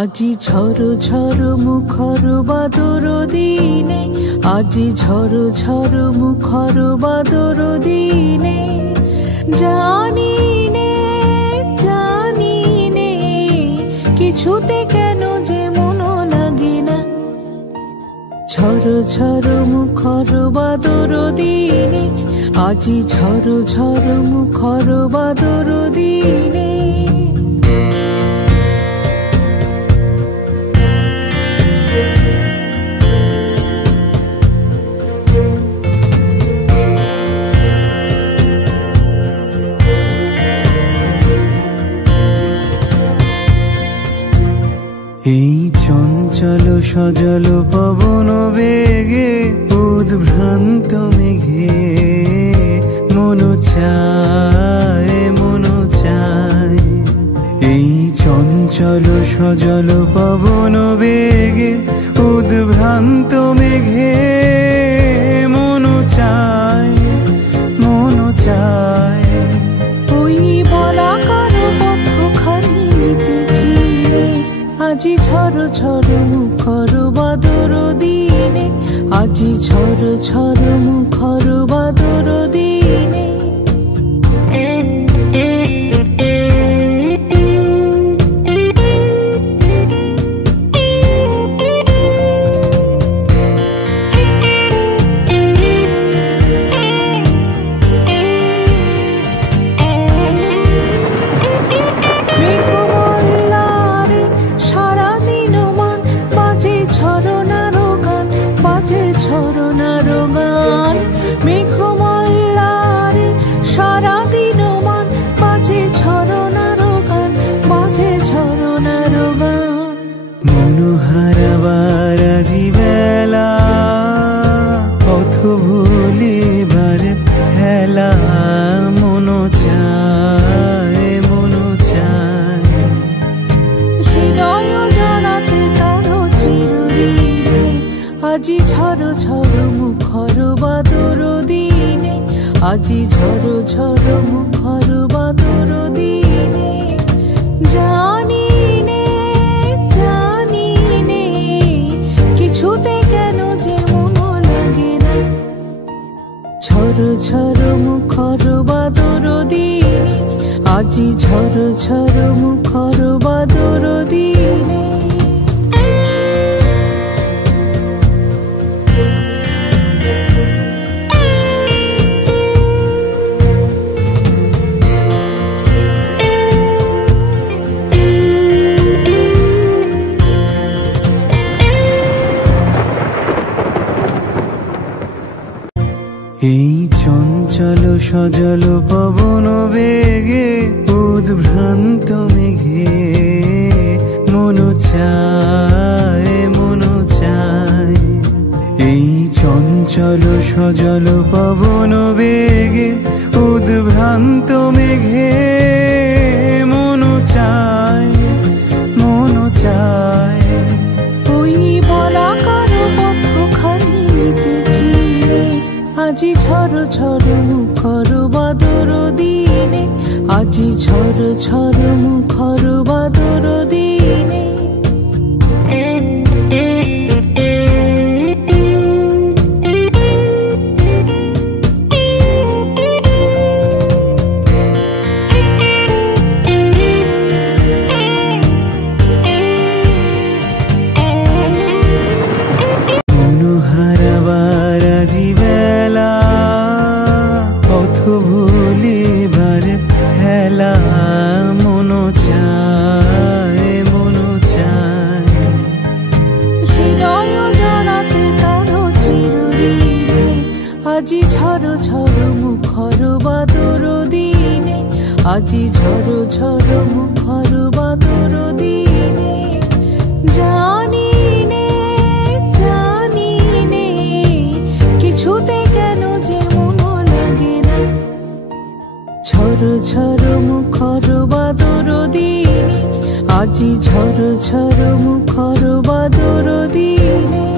আজি ঝড় ঝড় মুখর বাদর দিনে, আজি ঝড় ঝড় মুখর বাদর দিনে, জানি নে জানি নে কিছুতে কেন যে মন লাগে না। ঝড় ঝড় মুখর বাদর দিনে, আজি ঝড় ঝড় মুখর বাদর দিনে। এই চঞ্চল সজল পবন বেগে, উদ্ভ্রান্ত মেঘে মন চায় মন চায়। এই চঞ্চল সজল পবন বেগে, উদ্ভ্রান্ত মেঘে মন চায় মন চায়। ওই বলাকার পথখানি নিতেছি রে, আজি ঝড় ঝড় মুখর বাদর দিনে, আজি ঝড় ঝড় মুখর বাদর দিনে। ঝরনার গান মেঘমাল্লারে সারাদিন মান বাজে, ঝরনার গান বাজে, ঝরনার গান। মনোহারাবার আজি বেলা, পথ ভুলিবার খেলা, মন চায় মন চায়। হৃদয় জড়াতে কারো চিরঋণে, আজি ঝড় ঝড় মুখর বাদর দিনে, আজি ঝড় ঝড় মুখর বাদর দিনে, জানি নে কিছুতে কেন যে মন লাগে না। ঝড় ঝড় মুখর বাদর দিনে, আজি ঝড় ঝড় মুখর বাদর দিনে। এই চঞ্চল সজল পবন বেগে, উদ্ভ্রান্ত মেঘে মন চায় মন চায়। এই চঞ্চল সজল পবন বেগে, উদ্ভ্রান্ত মেঘে মন চায় মন চায়। ওই বলাকার পথখানি নিতেছি রে, আজি ঝড় ঝড় মুখর বাদর দিনে, আজি ঝড় ঝড় মুখর বাদর দিনে। মনোহারাবার আজি বেলা, পথ ভুলিবার খেলা, মন চায় মন চায়। হৃদয় জড়াতে কারো চিরঋণে, আজি ঝড় ঝড় মুখর বাদর দিনে, আজি ঝড় ঝড় মুখর বাদর দিনে, জানি নে কিছুতে কেন যে মন লাগে না। ঝড় ঝড় মুখর বাদর দিনে, আজি ঝড় ঝড় মুখর বাদর দিনে।